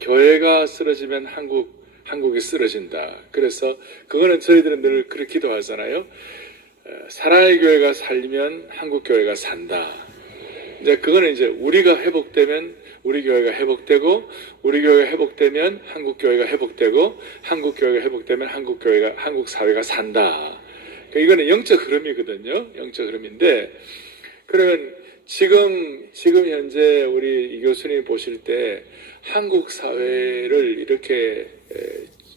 교회가 쓰러지면 한국이 쓰러진다. 그래서 그거는 저희들은 늘 그렇게 기도하잖아요. 사랑의 교회가 살면 한국 교회가 산다. 이제 그거는 이제 우리가 회복되면 우리 교회가 회복되고, 우리 교회가 회복되면 한국 교회가 회복되고, 한국 교회가 회복되면 한국 사회가 산다. 이거는 영적 흐름이거든요. 영적 흐름인데, 그러면 지금 현재 우리 이 교수님 보실 때 한국 사회를 이렇게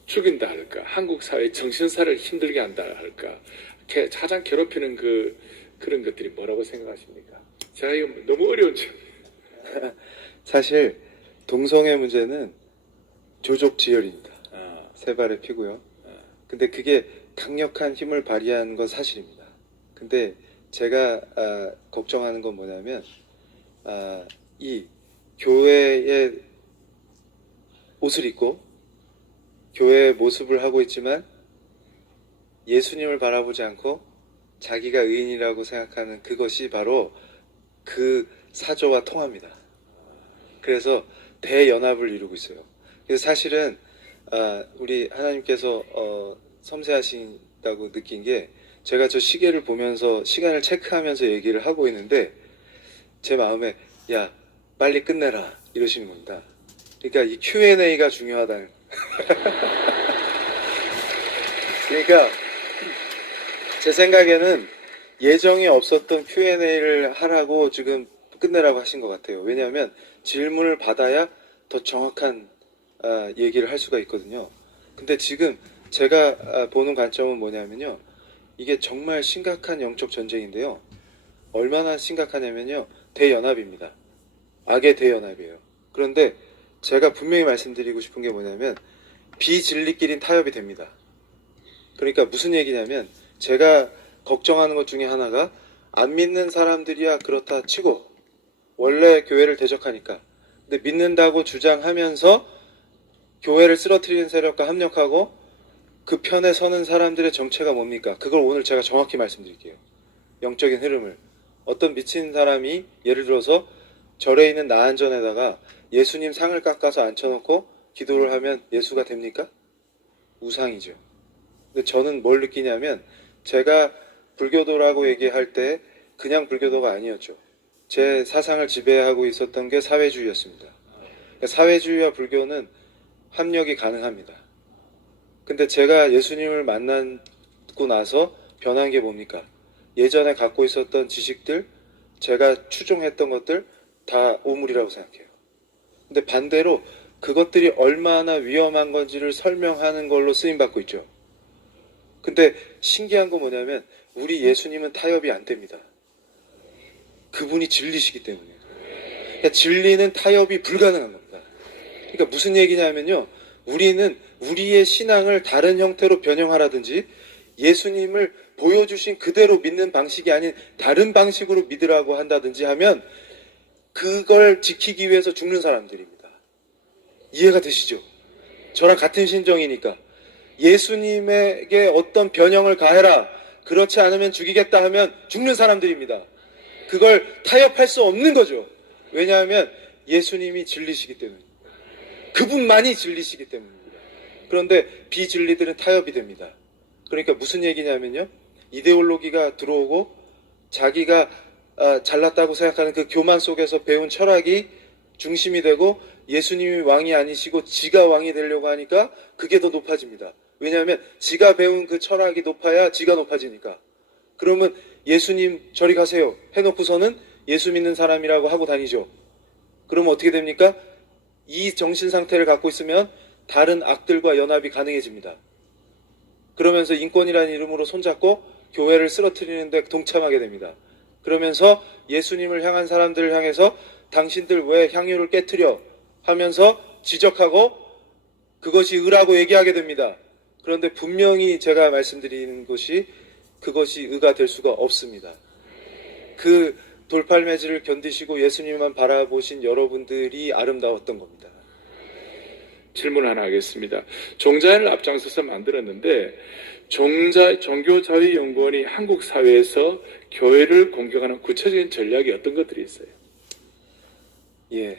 죽인다 할까? 한국 사회 정신사를 힘들게 한다 할까? 가장 괴롭히는 그런 것들이 뭐라고 생각하십니까? 제가 이거 너무 어려운 질문. 사실 동성애 문제는 조족지혈입니다. 세 발의 피고요. 근데 그게 강력한 힘을 발휘하는 건 사실입니다. 근데 제가 걱정하는 건 뭐냐면 이 교회의 옷을 입고 교회의 모습을 하고 있지만 예수님을 바라보지 않고 자기가 의인이라고 생각하는 그것이 바로 그 사조와 통합니다. 그래서 대연합을 이루고 있어요. 그래서 사실은 우리 하나님께서 섬세하신다고 느낀 게, 제가 저 시계를 보면서 시간을 체크하면서 얘기를 하고 있는데 제 마음에 야 빨리 끝내라 이러시는 겁니다. 그러니까 이 Q&A가 중요하다는 그러니까 제 생각에는 예정이 없었던 Q&A를 하라고 지금 끝내라고 하신 것 같아요. 왜냐하면 질문을 받아야 더 정확한 얘기를 할 수가 있거든요. 근데 지금 제가 보는 관점은 뭐냐면요, 이게 정말 심각한 영적 전쟁인데요. 얼마나 심각하냐면요, 대연합입니다. 악의 대연합이에요. 그런데 제가 분명히 말씀드리고 싶은 게 뭐냐면 비진리끼린 타협이 됩니다. 그러니까 무슨 얘기냐면, 제가 걱정하는 것 중에 하나가, 안 믿는 사람들이야 그렇다 치고 원래 교회를 대적하니까, 근데 믿는다고 주장하면서 교회를 쓰러뜨리는 세력과 합력하고 그 편에 서는 사람들의 정체가 뭡니까? 그걸 오늘 제가 정확히 말씀드릴게요. 영적인 흐름을. 어떤 미친 사람이 예를 들어서 절에 있는 나안전에다가 예수님 상을 깎아서 앉혀놓고 기도를 하면 예수가 됩니까? 우상이죠. 근데 저는 뭘 느끼냐면, 제가 불교도라고 얘기할 때 그냥 불교도가 아니었죠. 제 사상을 지배하고 있었던 게 사회주의였습니다. 사회주의와 불교는 합력이 가능합니다. 근데 제가 예수님을 만나고 나서 변한 게 뭡니까? 예전에 갖고 있었던 지식들, 제가 추종했던 것들 다 오물이라고 생각해요. 근데 반대로 그것들이 얼마나 위험한 건지를 설명하는 걸로 쓰임받고 있죠. 근데 신기한 건 뭐냐면, 우리 예수님은 타협이 안 됩니다. 그분이 진리시기 때문에. 그러니까 진리는 타협이 불가능한 겁니다. 그러니까 무슨 얘기냐면요, 우리는 우리의 신앙을 다른 형태로 변형하라든지 예수님을 보여주신 그대로 믿는 방식이 아닌 다른 방식으로 믿으라고 한다든지 하면 그걸 지키기 위해서 죽는 사람들입니다. 이해가 되시죠? 저랑 같은 심정이니까. 예수님에게 어떤 변형을 가해라, 그렇지 않으면 죽이겠다 하면 죽는 사람들입니다. 그걸 타협할 수 없는 거죠. 왜냐하면 예수님이 진리시기 때문입니다. 그분만이 진리시기 때문입니다. 그런데 비진리들은 타협이 됩니다. 그러니까 무슨 얘기냐면요, 이데올로기가 들어오고 자기가 잘났다고 생각하는 그 교만 속에서 배운 철학이 중심이 되고 예수님이 왕이 아니시고 지가 왕이 되려고 하니까 그게 더 높아집니다. 왜냐하면 지가 배운 그 철학이 높아야 지가 높아지니까. 그러면 예수님 저리 가세요 해놓고서는 예수 믿는 사람이라고 하고 다니죠. 그러면 어떻게 됩니까? 이 정신 상태를 갖고 있으면 다른 악들과 연합이 가능해집니다. 그러면서 인권이라는 이름으로 손잡고 교회를 쓰러뜨리는데 동참하게 됩니다. 그러면서 예수님을 향한 사람들을 향해서 당신들 왜 향유를 깨트려 하면서 지적하고 그것이 의라고 얘기하게 됩니다. 그런데 분명히 제가 말씀드리는 것이 그것이 의가 될 수가 없습니다. 그 돌팔매질을 견디시고 예수님만 바라보신 여러분들이 아름다웠던 겁니다. 질문 하나 하겠습니다. 종자인을 앞장서서 만들었는데 종교자유연구원이 한국 사회에서 교회를 공격하는 구체적인 전략이 어떤 것들이 있어요? 예,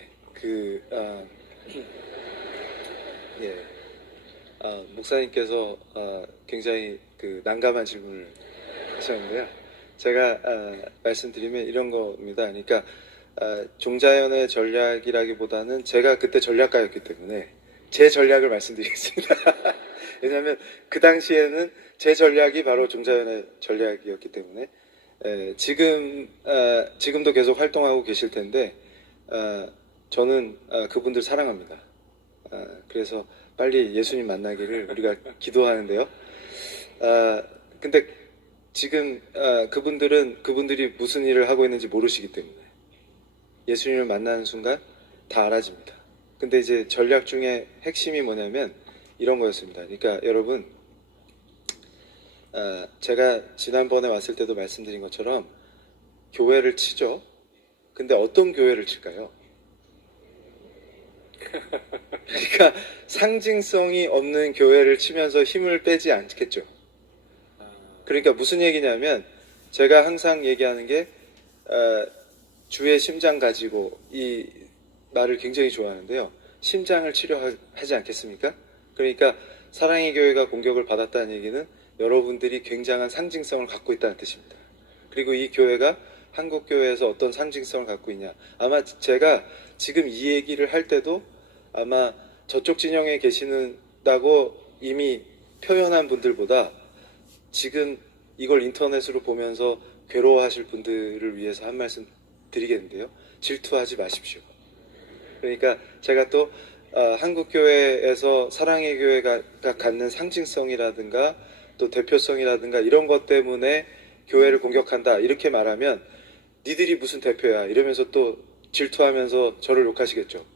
예. 목사님께서 굉장히 그 난감한 질문을 하셨는데요. 제가 말씀드리면 이런 겁니다. 그러니까 종자연의 전략이라기보다는 제가 그때 전략가였기 때문에 제 전략을 말씀드리겠습니다. 왜냐하면 그 당시에는 제 전략이 바로 종자연의 전략이었기 때문에 지금도 계속 활동하고 계실 텐데 저는 그분들 사랑합니다. 그래서 빨리 예수님 만나기를 우리가 기도하는데요. 근데 지금 그분들이 무슨 일을 하고 있는지 모르시기 때문에 예수님을 만나는 순간 다 알아집니다. 근데 이제 전략 중에 핵심이 뭐냐면 이런 거였습니다. 그러니까 여러분, 제가 지난번에 왔을 때도 말씀드린 것처럼 교회를 치죠. 근데 어떤 교회를 칠까요? 그러니까 상징성이 없는 교회를 치면서 힘을 빼지 않겠죠. 그러니까 무슨 얘기냐면 제가 항상 얘기하는 게 주의 심장 가지고 이 말을 굉장히 좋아하는데요. 심장을 치료하지 않겠습니까? 그러니까 사랑의 교회가 공격을 받았다는 얘기는 여러분들이 굉장한 상징성을 갖고 있다는 뜻입니다. 그리고 이 교회가 한국 교회에서 어떤 상징성을 갖고 있냐. 아마 제가 지금 이 얘기를 할 때도 아마 저쪽 진영에 계시는다고 이미 표현한 분들보다 지금 이걸 인터넷으로 보면서 괴로워하실 분들을 위해서 한 말씀 드리겠는데요. 질투하지 마십시오. 그러니까 제가 또 한국교회에서 사랑의 교회가 갖는 상징성이라든가 또 대표성이라든가 이런 것 때문에 교회를 공격한다 이렇게 말하면 니들이 무슨 대표야 이러면서 또 질투하면서 저를 욕하시겠죠.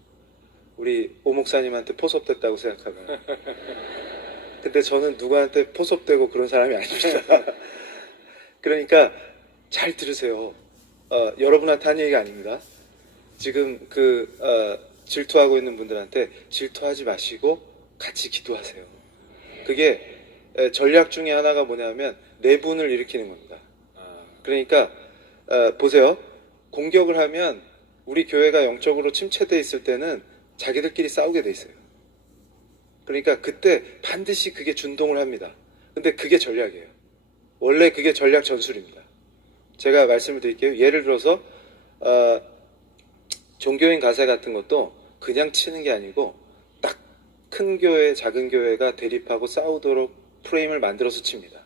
우리 오 목사님한테 포섭됐다고 생각하면. 근데 저는 누구한테 포섭되고 그런 사람이 아닙니다. 그러니까 잘 들으세요. 여러분한테 한 얘기가 아닙니다. 지금 질투하고 있는 분들한테 질투하지 마시고 같이 기도하세요. 그게 전략 중에 하나가 뭐냐면 내분을 일으키는 겁니다. 그러니까 보세요. 공격을 하면 우리 교회가 영적으로 침체돼 있을 때는 자기들끼리 싸우게 돼 있어요. 그러니까 그때 반드시 그게 준동을 합니다. 근데 그게 전략이에요. 원래 그게 전략 전술입니다. 제가 말씀을 드릴게요. 예를 들어서 종교인 가세 같은 것도 그냥 치는 게 아니고 딱 큰 교회, 작은 교회가 대립하고 싸우도록 프레임을 만들어서 칩니다.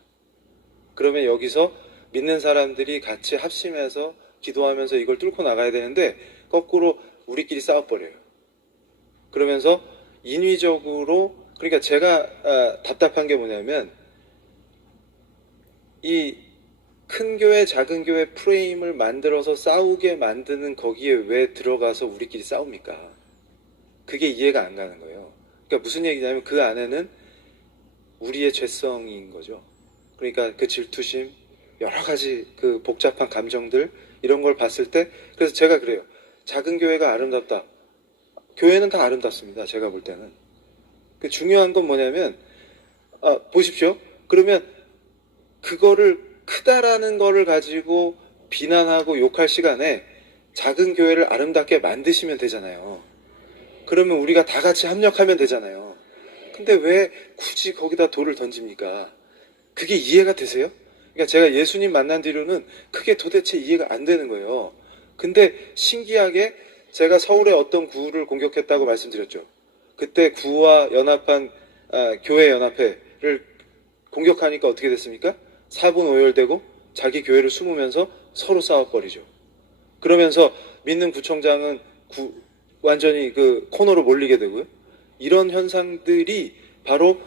그러면 여기서 믿는 사람들이 같이 합심해서 기도하면서 이걸 뚫고 나가야 되는데 거꾸로 우리끼리 싸워버려요. 그러면서 인위적으로 그러니까 제가 답답한 게 뭐냐면 이 큰 교회, 작은 교회 프레임을 만들어서 싸우게 만드는 거기에 왜 들어가서 우리끼리 싸웁니까? 그게 이해가 안 가는 거예요. 그러니까 무슨 얘기냐면 그 안에는 우리의 죄성인 거죠. 그러니까 그 질투심, 여러 가지 그 복잡한 감정들 이런 걸 봤을 때 그래서 제가 그래요. 작은 교회가 아름답다. 교회는 다 아름답습니다. 제가 볼 때는. 그 중요한 건 뭐냐면 보십시오. 그러면 그거를 크다라는 거를 가지고 비난하고 욕할 시간에 작은 교회를 아름답게 만드시면 되잖아요. 그러면 우리가 다 같이 협력하면 되잖아요. 근데 왜 굳이 거기다 돌을 던집니까? 그게 이해가 되세요? 그러니까 제가 예수님 만난 뒤로는 그게 도대체 이해가 안 되는 거예요. 근데 신기하게 제가 서울의 어떤 구를 공격했다고 말씀드렸죠. 그때 구와 연합한 교회 연합회를 공격하니까 어떻게 됐습니까? 4분 오열되고 자기 교회를 숨으면서 서로 싸워버리죠. 그러면서 믿는 구청장은 완전히 그 코너로 몰리게 되고요. 이런 현상들이 바로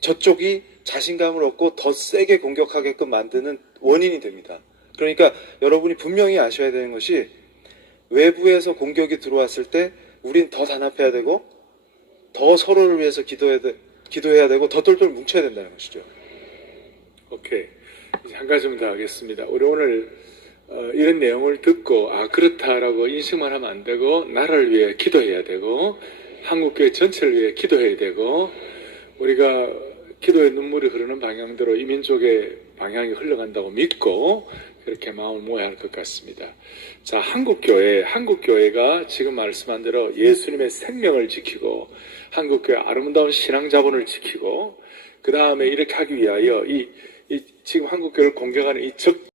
저쪽이 자신감을 얻고 더 세게 공격하게끔 만드는 원인이 됩니다. 그러니까 여러분이 분명히 아셔야 되는 것이 외부에서 공격이 들어왔을 때 우린 더 단합해야 되고 더 서로를 위해서 기도해야 되고 더 똘똘 뭉쳐야 된다는 것이죠. 오케이. 이제 한 가지만 더 하겠습니다. 우리 오늘 이런 내용을 듣고 그렇다라고 인식만 하면 안 되고 나라를 위해 기도해야 되고 한국교회 전체를 위해 기도해야 되고 우리가 기도의 눈물이 흐르는 방향대로 이 민족의 방향이 흘러간다고 믿고 그렇게 마음을 모아야 할 것 같습니다. 자, 한국교회가 지금 말씀한 대로 예수님의 생명을 지키고 한국교회 아름다운 신앙 자본을 지키고 그 다음에 이렇게 하기 위하여 지금 한국교회를 공격하는 이 적